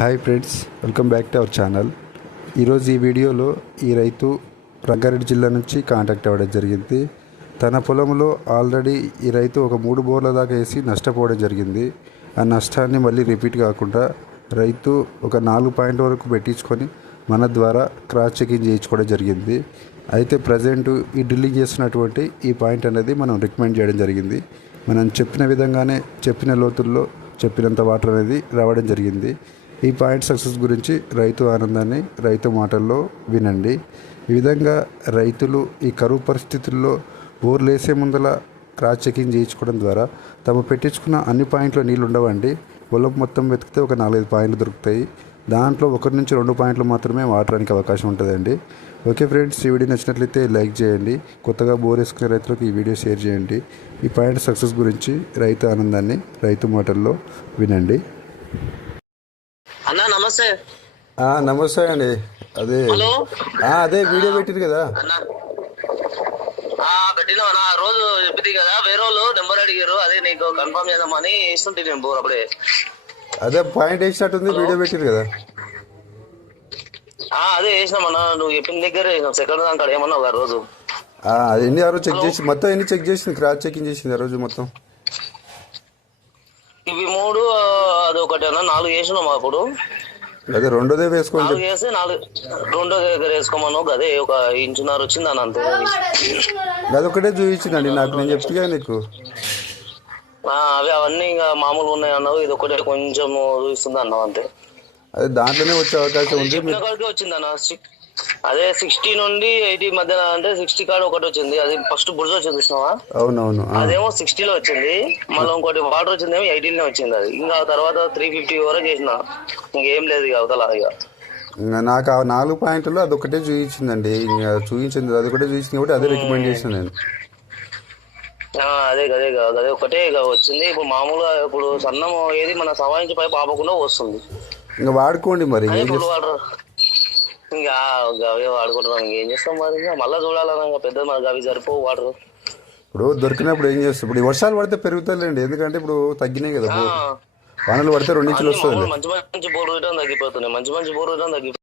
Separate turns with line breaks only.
Hi friends welcome back to our channel ఈరోజు ఈ వీడియోలో ఈ రైతు రంగారెడ్డి జిల్లా నుంచి కాంటాక్ట్ అవ్వడం జరిగింది. తన పొలంలో ఆల్రెడీ ఈ రైతు ఒక మూడు బోర్ల దాకా వేసి నష్టపోవడం జరిగింది. ఆ నష్టాన్ని మళ్ళీ రిపీట్ కాకుండా రైతు ఒక నాలుగు పాయింట్ వరకు పెట్టించుకొని మన ద్వారా క్రాస్ చెకింగ్ చేయించుకోవడం జరిగింది. అయితే ప్రజెంట్ ఈ డ్రిల్లింగ్ చేస్తున్నటువంటి ఈ పాయింట్ అనేది మనం రికమెండ్ చేయడం జరిగింది. మనం చెప్పిన విధంగానే చెప్పిన లోతుల్లో చెప్పినంత వాటర్ అనేది రావడం జరిగింది. ఈ పాయింట్ సక్సెస్ గురించి రైతు ఆనందాన్ని రైతు మాటల్లో వినండి. ఈ విధంగా రైతులు ఈ కరువు పరిస్థితుల్లో బోర్లు వేసే ముందల క్రాస్ చెకింగ్ చేయించుకోవడం ద్వారా తమ పెట్టించుకున్న అన్ని పాయింట్లో నీళ్ళు ఉండవండి. పొలం మొత్తం వెతికితే ఒక నాలుగైదు పాయింట్లు దొరుకుతాయి. దాంట్లో ఒకటి నుంచి రెండు పాయింట్లు మాత్రమే వాడడానికి అవకాశం ఉంటుందండి. ఓకే ఫ్రెండ్స్ ఈ వీడియో నచ్చినట్లయితే లైక్ చేయండి. కొత్తగా బోర్ వేసుకునే రైతులకు ఈ వీడియో షేర్ చేయండి. ఈ పాయింట్ సక్సెస్ గురించి రైతు ఆనందాన్ని రైతు మాటల్లో వినండి.
నమస్తే.
నమస్తే అండి. అదే. అదే వీడియో పెట్టిరు కదా.
పెట్టినా రోజు చెప్పింది కదా వేరే వాళ్ళు నెంబర్ అడిగారు. అదే నీకు కన్ఫర్మ్ చేద్దామని ఇస్తుంటే నేను బోర్ అప్పుడే.
అదే పాయింట్ వేసినట్టుంది వీడియో పెట్టిరు కదా.
ఆ అదే వేసినామన్నా నువ్వు చెప్పిన దగ్గర వేసినాం. సెకండ్ దాకా ఏమన్నావు ఆ రోజు
ఎన్ని ఆ రోజు చెక్ చేసి మొత్తం ఎన్ని చెక్ చేసింది? క్రాస్ చెకింగ్ చేసింది ఆ రోజు మొత్తం?
ఇవి మూడు అది ఒకటి అన్న. నాలుగు వేసినాం అప్పుడు.
అదే రెండోదే వేసుకోండి
నాలుగు రెండో దగ్గర వేసుకోమను అదే ఒక ఇంచున్నర వచ్చింది అన్న అంతే
అదొకటే చూపించిందండి నాకు నేను చెప్తే నీకు.
అవి అవన్నీ ఇంకా మామూలుగా ఉన్నాయి అన్నావు ఇది ఒకటే కొంచెం చూస్తుంది అన్నావు అంతే.
అదే దాంట్లోనే వచ్చే అవకాశం ఉంది
వచ్చింది అన్న అదే సిక్స్టీ నుండి ఎయిటీ మధ్య అంటే సిక్స్టీ కార్డ్ ఒకటి వచ్చింది అది ఫస్ట్ బుర్జ్ చూసినావా?
అవునవును.
అదేమో సిక్స్టీలో వచ్చింది మళ్ళీ ఇంకోటి వాటర్ వచ్చింది ఏమో ఎయిటీలో వచ్చింది అది ఇంకా తర్వాత త్రీ ఫిఫ్టీ వరకు చేసిన. ఇంకేం లేదు ఇక అవతల ఇక.
నాకు ఆ నాలుగు పాయింట్లో అదొకటే చూపించిందండి ఇంకా చూపించింది అది ఒకటే చూపించింది కాబట్టి అదే రికమెండ్ చేసిన నేను.
ఆ, అదే అదే ఇక అదే ఒకటే ఇక వచ్చింది. ఇప్పుడు మామూలుగా ఇప్పుడు సన్నం ఏది మన సవాయించి పై పాపకుండా వస్తుంది.
ఇంకా వాడుకోండి మరి
అదే
ఏం
ఇప్పుడు
చేస్తా
వాటర్ ఇంకా గవే వాడుకుంటున్నాం. ఇంకేం చేస్తాం మరి ఇంకా? మళ్ళీ చూడాలన్నా ఇంకా పెద్ద మనకు అవి సరిపోవు వాటర్
ఇప్పుడు దొరికినప్పుడు ఏం చేస్తాం? ఇప్పుడు ఈ వర్షాలు పడితే పెరుగుతాయిలేండి ఎందుకంటే ఇప్పుడు తగ్గినాయి కదా బోర్. వానలు పడితే రెండు ఇంచులు వస్తుంది
మంచి మంచి బోర్ తగ్గిపోతున్నాయి. మంచి మంచి బోర్ తగ్గిపోతుంది